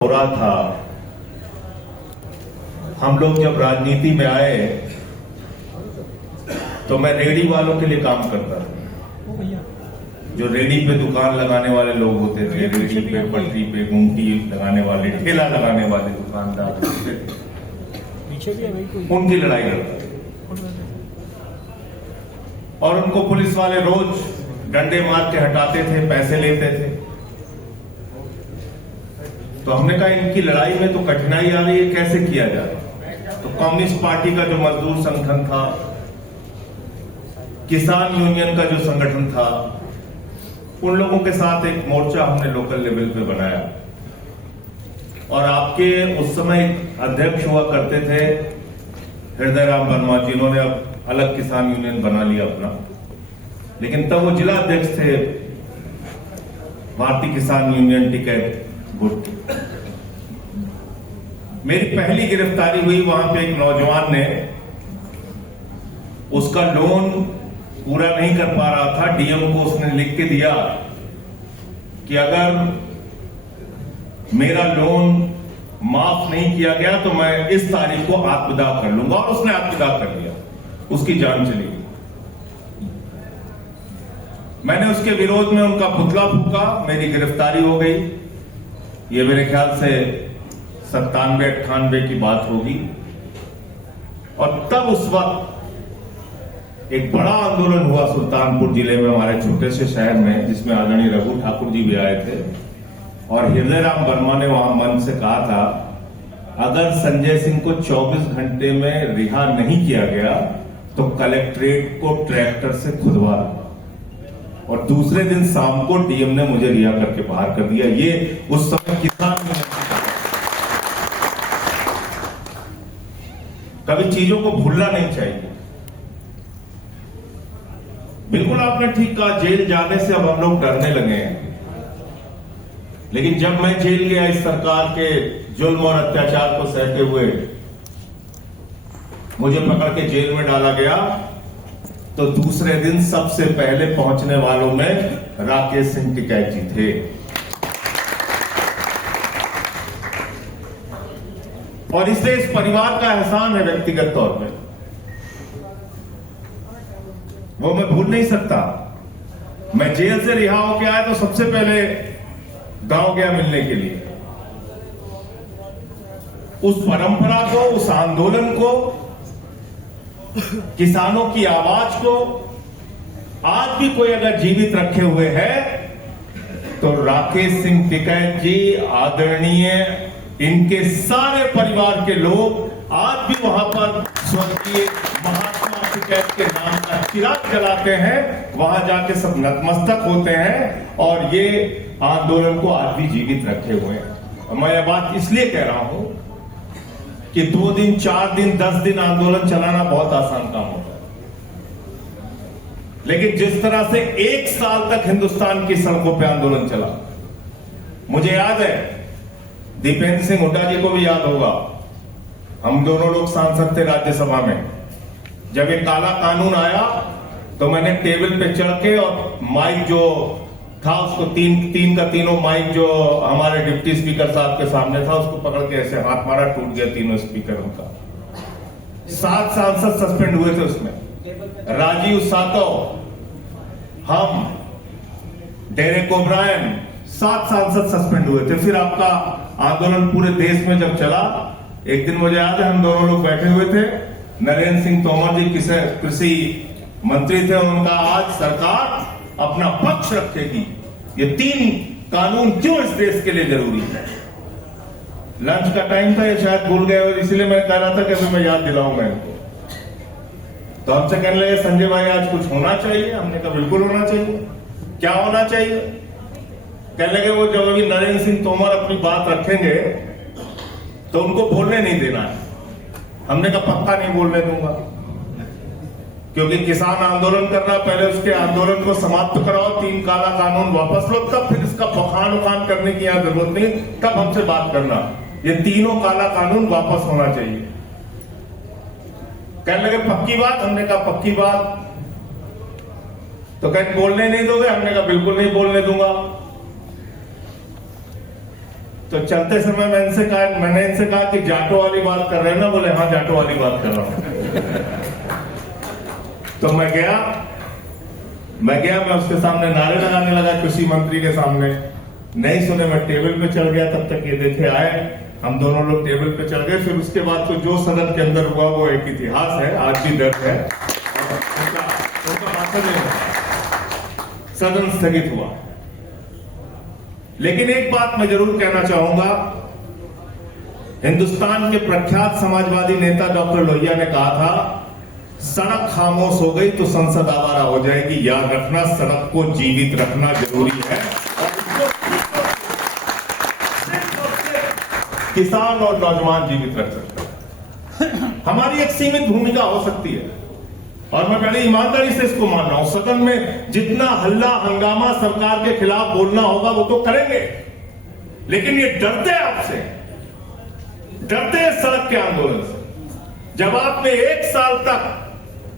हो रहा था। हम लोग जब राजनीति में आए तो मैं रेडी वालों के लिए काम करता था। जो रेडी पे दुकान लगाने वाले लोग होते थे, रेडी पे पटरी पे गुमटी लगाने वाले, ठेला लगाने वाले दुकानदार होते थे, उनकी लड़ाई लड़ता था। और उनको पुलिस वाले रोज डंडे मार के हटाते थे, पैसे लेते थे। तो हमने कहा इनकी लड़ाई में तो कठिनाई आ रही है, कैसे किया जाए। तो कम्युनिस्ट पार्टी का जो मजदूर संगठन था, किसान यूनियन का जो संगठन था, उन लोगों के साथ एक मोर्चा हमने लोकल लेवल पे बनाया। और आपके उस समय एक अध्यक्ष हुआ करते थे हृदय राम वर्मा, जिन्होंने अब अलग किसान यूनियन बना लिया अपना, लेकिन तब वो जिला अध्यक्ष थे भारतीय किसान यूनियन टिकैत गुट। मेरी पहली गिरफ्तारी हुई, वहां पे एक नौजवान ने उसका लोन पूरा नहीं कर पा रहा था। डीएम को उसने लिख के दिया कि अगर मेरा लोन माफ नहीं किया गया तो मैं इस तारीख को आत्मदाह कर लूंगा, और उसने आत्मदाह कर लिया, उसकी जान चली गई। मैंने उसके विरोध में उनका पुतला फूका, मेरी गिरफ्तारी हो गई। ये मेरे ख्याल से 97-98 की बात होगी। और तब उस वक्त एक बड़ा आंदोलन हुआ सुल्तानपुर जिले में, हमारे छोटे से शहर में, जिसमें आदरणीय रघु ठाकुर जी भी आए थे। और हृदय राम वर्मा ने वहां मंच से कहा था, अगर संजय सिंह को 24 घंटे में रिहा नहीं किया गया तो कलेक्ट्रेट को ट्रैक्टर से खुदवा दो। और दूसरे दिन शाम को डीएम ने मुझे रिहा करके बाहर कर दिया। ये उस समय किसान में कभी चीजों को भूलना नहीं चाहिए। बिल्कुल आपने ठीक कहा, जेल जाने से अब हम लोग डरने लगे हैं। लेकिन जब मैं जेल गया इस सरकार के जुल्म और अत्याचार को सहते हुए, मुझे पकड़ के जेल में डाला गया, तो दूसरे दिन सबसे पहले पहुंचने वालों में राकेश सिंह टिकैत जी थे। और इससे इस परिवार का एहसान है व्यक्तिगत तौर पे, वो मैं भूल नहीं सकता। मैं जेल से रिहा होकर आया तो सबसे पहले गांव गया मिलने के लिए। उस परंपरा को, उस आंदोलन को, किसानों की आवाज को आज भी कोई अगर जीवित रखे हुए है तो राकेश सिंह टिकैत जी, आदरणीय इनके सारे परिवार के लोग आज भी वहां पर स्वर्गीय महात्मा टिकैत के नाम का चिराग जलाते हैं, वहां जाके सब नतमस्तक होते हैं और ये आंदोलन को आज भी जीवित रखे हुए हैं। मैं ये बात इसलिए कह रहा हूं कि 2 दिन, 4 दिन, 10 दिन आंदोलन चलाना बहुत आसान काम होता है, लेकिन जिस तरह से 1 साल तक हिंदुस्तान की सड़कों पे आंदोलन चला, मुझे याद है, दीपेंद्र सिंह हुड्डा जी को भी याद होगा, हम दोनों लोग सांसद थे राज्यसभा में। जब ये काला कानून आया तो मैंने टेबल पे चढ़ के और माइक जो था उसको तीन का तीनों माइक जो हमारे डिप्टी स्पीकर साहब के सामने था, उसको पकड़ के ऐसे हाथ मारा, टूट गया तीनों स्पीकर उनका। 7 सांसद सस्पेंड हुए थे उसमें, राजीव सातव, हम, डेरेक ओब्रायन, 7 सांसद सस्पेंड हुए थे। फिर आपका आंदोलन पूरे देश में जब चला, एक दिन मुझे याद है हम दोनों लोग बैठे हुए थे, नरेंद्र सिंह तोमर जी कृषि मंत्री थे, उनका आज सरकार अपना पक्ष रखेगी, ये 3 कानून क्यों इस देश के लिए जरूरी है। लंच का टाइम था, ये शायद भूल गए और इसलिए मैं कह रहा था कि अभी मैं याद दिलाऊंगा इनको। तो हमसे कहने लगे, संजय भाई आज कुछ होना चाहिए। हमने कहा बिल्कुल होना चाहिए। क्या होना चाहिए? कहने लगे वो जब अभी नरेंद्र सिंह तोमर अपनी बात रखेंगे तो उनको बोलने नहीं देना है। हमने कहा पक्का नहीं बोलने दूंगा, क्योंकि किसान आंदोलन कर रहा, पहले उसके आंदोलन को समाप्त कराओ, 3 काला कानून वापस लो, तब फिर इसका बखान उखान करने की यहां जरूरत नहीं, तब हमसे बात करना। ये तीनों काला कानून वापस होना चाहिए। कहने लगे पक्की बात? हमने कहा पक्की बात। तो कहते बोलने नहीं दोगे? हमने कहा बिल्कुल नहीं बोलने दूंगा। तो चलते समय मैंने इनसे कहा कि जाटो वाली बात कर रहे हैं ना? बोले हाँ जाटो वाली बात कर रहा हूं। तो मैं गया, मैं उसके सामने नारे लगाने लगा, कृषि मंत्री के सामने। नहीं सुने, मैं टेबल पे चढ़ गया। तब तक ये देखे आए, हम दोनों लोग टेबल पे चढ़ गए। फिर उसके बाद तो जो सदन के अंदर हुआ वो एक इतिहास है, आज भी दर्ज है। उनका भाषण नहीं, सदन स्थगित हुआ। लेकिन एक बात मैं जरूर कहना चाहूंगा, हिंदुस्तान के प्रख्यात समाजवादी नेता डॉक्टर लोहिया ने कहा था, सड़क खामोश हो गई तो संसद आवारा हो जाएगी। याद रखना, सड़क को जीवित रखना जरूरी है। किसान और नौजवान जीवित रख सकते हैं। हमारी एक सीमित भूमिका हो सकती है और मैं बड़ी ईमानदारी से इसको मान रहा हूं। सदन में जितना हल्ला हंगामा सरकार के खिलाफ बोलना होगा वो तो करेंगे, लेकिन ये डरते हैं आपसे, डरते हैं सड़क के आंदोलन से। जब आपने 1 साल तक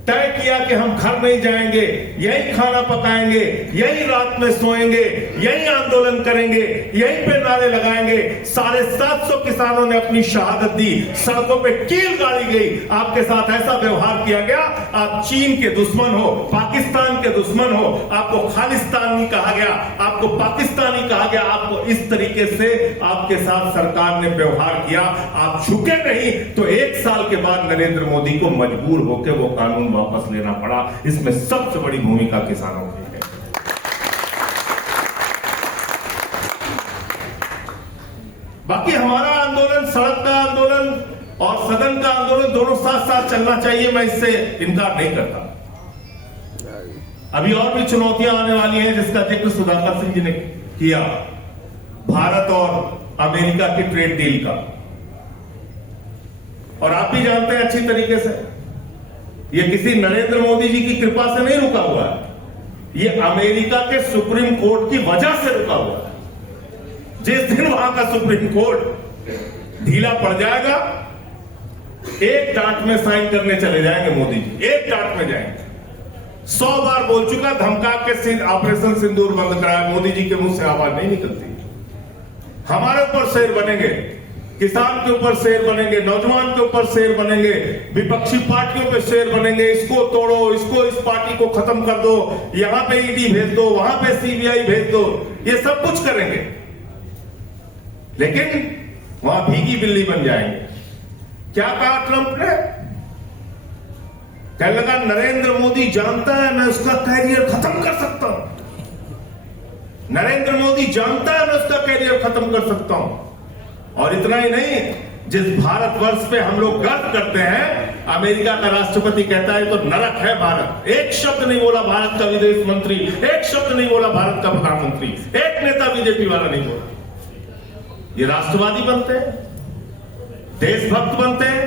तय किया कि हम घर नहीं जाएंगे, यही खाना पकाएंगे, यही रात में सोएंगे, यही आंदोलन करेंगे, यहीं पे नारे लगाएंगे। 750 किसानों ने अपनी शहादत दी, सड़कों पे कील गाड़ी गई, आपके साथ ऐसा व्यवहार किया गया। आप चीन के दुश्मन हो, पाकिस्तान के दुश्मन हो, आपको खालिस्तानी कहा गया, आपको पाकिस्तानी कहा गया। आपको इस तरीके से आपके साथ सरकार ने व्यवहार किया, आप झुके नहीं। तो 1 साल के बाद नरेंद्र मोदी को मजबूर होकर वो कानून वापस लेना पड़ा। इसमें सबसे बड़ी भूमिका किसानों की है। बाकी हमारा आंदोलन, सड़क का आंदोलन और सदन का आंदोलन दोनों साथ साथ चलना चाहिए, मैं इससे इनकार नहीं करता। अभी और भी चुनौतियां आने वाली हैं जिसका जिक्र सुधाकर सिंह जी ने किया, भारत और अमेरिका की ट्रेड डील का। और आप भी जानते हैं अच्छी तरीके से, ये किसी नरेंद्र मोदी जी की कृपा से नहीं रुका हुआ है, ये अमेरिका के सुप्रीम कोर्ट की वजह से रुका हुआ है। जिस दिन वहां का सुप्रीम कोर्ट ढीला पड़ जाएगा, एक डांट में साइन करने चले जाएंगे मोदी जी, एक डांट में जाएंगे। 100 बार बोल चुका, धमका के ऑपरेशन सिंदूर बंद कराया, मोदी जी के मुंह से आवाज नहीं निकलती। हमारे ऊपर शेर बनेंगे, किसान के ऊपर शेर बनेंगे, नौजवान के ऊपर शेर बनेंगे, विपक्षी पार्टियों पे शेर बनेंगे। इसको तोड़ो, इसको, इस पार्टी को खत्म कर दो, यहां पे ईडी भेज दो, वहां पे सीबीआई भेज दो, ये सब कुछ करेंगे। लेकिन वहां भीगी बिल्ली बन जाएंगे। क्या कहा ट्रंप ने? कहने लगा नरेंद्र मोदी जानता है मैं उसका कैरियर खत्म कर सकता हूं। नरेंद्र मोदी जानता है मैं उसका कैरियर खत्म कर सकता हूं। और इतना ही नहीं, जिस भारतवर्ष पे हम लोग गर्व करते हैं, अमेरिका का राष्ट्रपति कहता है तो नरक है भारत। एक शब्द नहीं बोला भारत का विदेश मंत्री, एक शब्द नहीं बोला भारत का प्रधानमंत्री, एक नेता बीजेपी वाला नहीं बोला। ये राष्ट्रवादी बनते हैं, देशभक्त बनते हैं,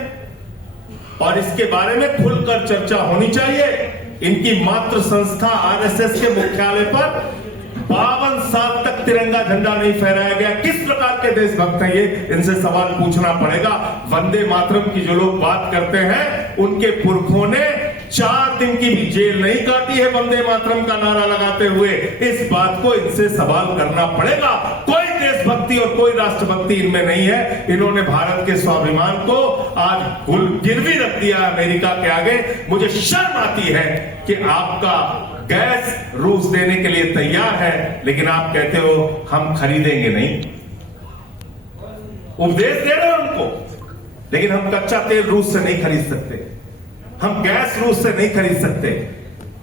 और इसके बारे में खुलकर चर्चा होनी चाहिए। इनकी मातृ संस्था आरएसएस के मुख्यालय पर 52 साल तक तिरंगा झंडा नहीं फहराया गया। किस प्रकार के देशभक्त हैं ये? इनसे सवाल पूछना पड़ेगा। वंदे मातरम की जो लोग बात करते हैं, उनके पुरखों ने 4 दिन की भी जेल नहीं काटी है वंदे मातरम का नारा लगाते हुए। इस बात को इनसे सवाल करना पड़ेगा। कोई देशभक्ति और कोई राष्ट्रभक्ति इनमें नहीं है। इन्होंने भारत के स्वाभिमान को आज गिरवी रख दिया अमेरिका के आगे। मुझे शर्म आती है कि आपका गैस रूस देने के लिए तैयार है, लेकिन आप कहते हो हम खरीदेंगे नहीं। उपदेश दे रहे हो उनको, लेकिन हम कच्चा तेल रूस से नहीं खरीद सकते, हम गैस रूस से नहीं खरीद सकते,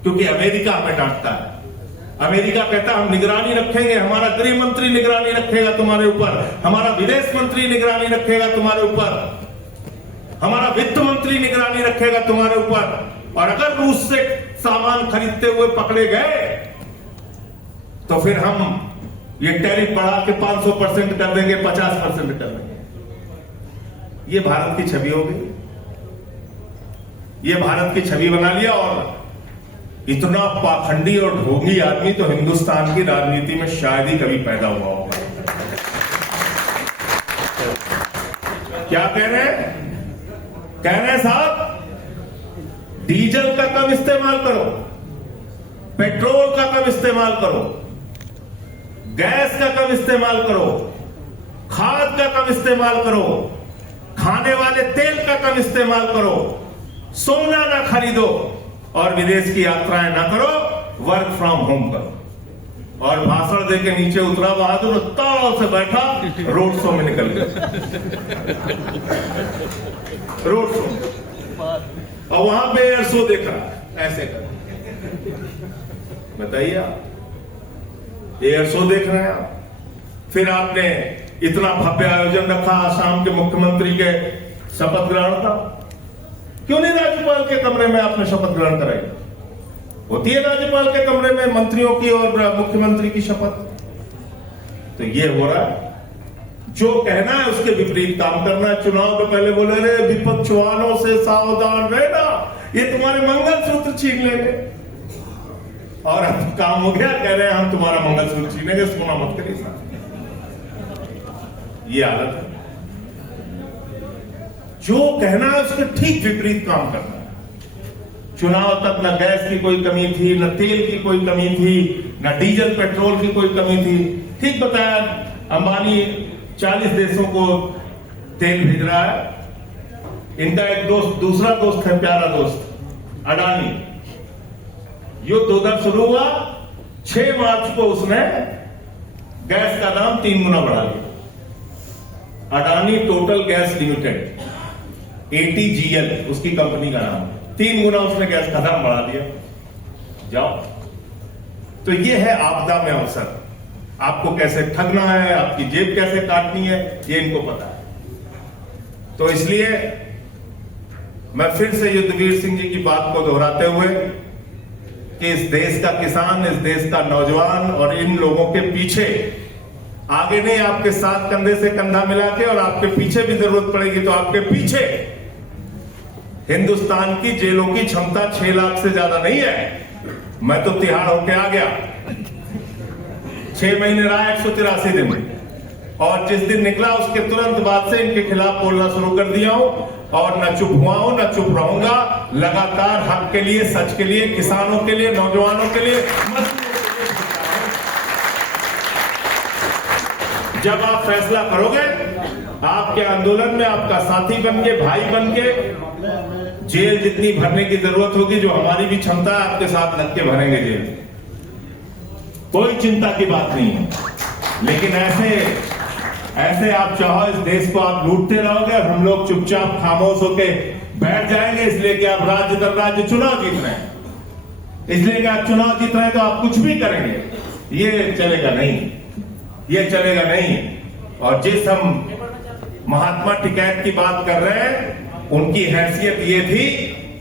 क्योंकि अमेरिका हमें डांटता है। अमेरिका कहता है हम निगरानी रखेंगे, हमारा गृह मंत्री निगरानी रखेगा तुम्हारे ऊपर, हमारा विदेश मंत्री निगरानी रखेगा तुम्हारे ऊपर, हमारा वित्त मंत्री निगरानी रखेगा तुम्हारे ऊपर। और अगर रूस से सामान खरीदते हुए पकड़े गए तो फिर हम ये टैरिफ बढ़ा के 500% कर देंगे, 50% कर देंगे। ये भारत की छवि हो गई, ये भारत की छवि बना लिया। और इतना पाखंडी और ढोंगी आदमी तो हिंदुस्तान की राजनीति में शायद ही कभी पैदा हुआ होगा। क्या कह रहे हैं? कह रहे हैं साहब डीजल का कम इस्तेमाल करो, पेट्रोल का कम इस्तेमाल करो, गैस का कम इस्तेमाल करो, खाद का कम इस्तेमाल करो, खाने वाले तेल का कम इस्तेमाल करो, सोना ना खरीदो और विदेश की यात्राएं ना करो, वर्क फ्रॉम होम करो। और भाषण देके नीचे उतरा बहादुर, ताव से बैठा, रोड शो में निकल गया। रोड शो और वहां पे एयर शो देख रहा ऐसे कर। बताइए आप एयर शो देख रहे हैं आप। फिर आपने इतना भव्य आयोजन रखा आसाम के मुख्यमंत्री के शपथ ग्रहण का, क्यों नहीं राज्यपाल के कमरे में आपने शपथ ग्रहण कराई? होती है राज्यपाल के कमरे में मंत्रियों की और मुख्यमंत्री की शपथ। तो ये हो रहा है, जो कहना है उसके विपरीत काम करना है। चुनाव के पहले बोले रहे विपक्ष वालों से सावधान रहना, ये तुम्हारे मंगलसूत्र छीन लेंगे। और अब काम हो गया, कह रहे हैं हम तुम्हारा मंगलसूत्र छीनेंगे, सोना मत करिए साथ। ये हालत है। जो कहना है उसके ठीक विपरीत काम करना है। चुनाव तक न गैस की कोई कमी थी, न तेल की कोई कमी थी, न डीजल पेट्रोल की कोई कमी थी। ठीक बताया, अंबानी 40 देशों को तेल भेज रहा है। इनका एक दोस्त, दूसरा दोस्त है, प्यारा दोस्त अडानी। युद्ध उधर शुरू हुआ, 6 मार्च को उसने गैस का दाम 3 गुना बढ़ा दिया। Adani total gas limited, ATGL उसकी कंपनी का नाम, 3 गुना उसने गैस का दाम बढ़ा दिया। जाओ। तो ये है आपदा में अवसर। आपको कैसे ठगना है, आपकी जेब कैसे काटनी है, ये इनको पता है। तो इसलिए मैं फिर से युद्धवीर सिंह जी की बात को दोहराते हुए कि इस देश का किसान, इस देश का नौजवान और इन लोगों के पीछे आगे नहीं, आपके साथ कंधे से कंधा मिला के, और आपके पीछे भी जरूरत पड़ेगी तो आपके पीछे हिंदुस्तान की जेलों की क्षमता 6 लाख से ज्यादा नहीं है। मैं तो तिहाड़ होके आ गया, 6 महीने रहा, 183 दिन, और जिस दिन निकला उसके तुरंत बाद से इनके खिलाफ बोलना शुरू कर दिया हूं। और न चुप हुआ हूं, न चुप रहूंगा। लगातार हक के लिए, सच के लिए, किसानों के लिए, नौजवानों के लिए, जब आप फैसला करोगे, आपके आंदोलन में आपका साथी बन के, भाई बन के, जेल जितनी भरने की जरूरत होगी, जो हमारी भी क्षमता है, आपके साथ लग के भरेंगे जेल। कोई चिंता की बात नहीं है। लेकिन ऐसे आप चाहो इस देश को आप लूटते रहोगे और हम लोग चुपचाप खामोश होके बैठ जाएंगे, इसलिए कि आप राज्य दर राज्य चुनाव जीत रहे हैं, इसलिए कि आप चुनाव जीत रहे हैं तो आप कुछ भी करेंगे। ये चलेगा नहीं, ये चलेगा नहीं। और जिस हम महात्मा टिकैत की बात कर रहे हैं, उनकी हैसियत ये थी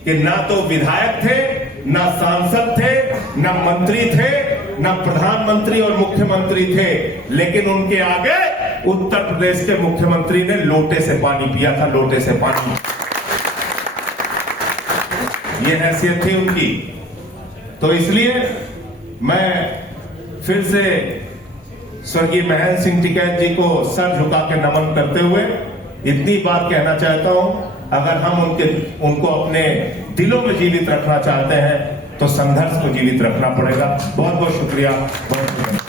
कि ना तो विधायक थे, ना सांसद थे, ना मंत्री थे, ना प्रधानमंत्री और मुख्यमंत्री थे, लेकिन उनके आगे उत्तर प्रदेश के मुख्यमंत्री ने लोटे से पानी पिया था, लोटे से पानी। ये हैसियत थी उनकी। तो इसलिए मैं फिर से स्वर्गीय महेंद्र सिंह टिकैत जी को सर झुका के नमन करते हुए इतनी बात कहना चाहता हूं, अगर हम उनको अपने दिलों में जीवित रखना चाहते हैं तो संघर्ष को जीवित रखना पड़ेगा। बहुत बहुत शुक्रिया, बहुत शुक्रिया।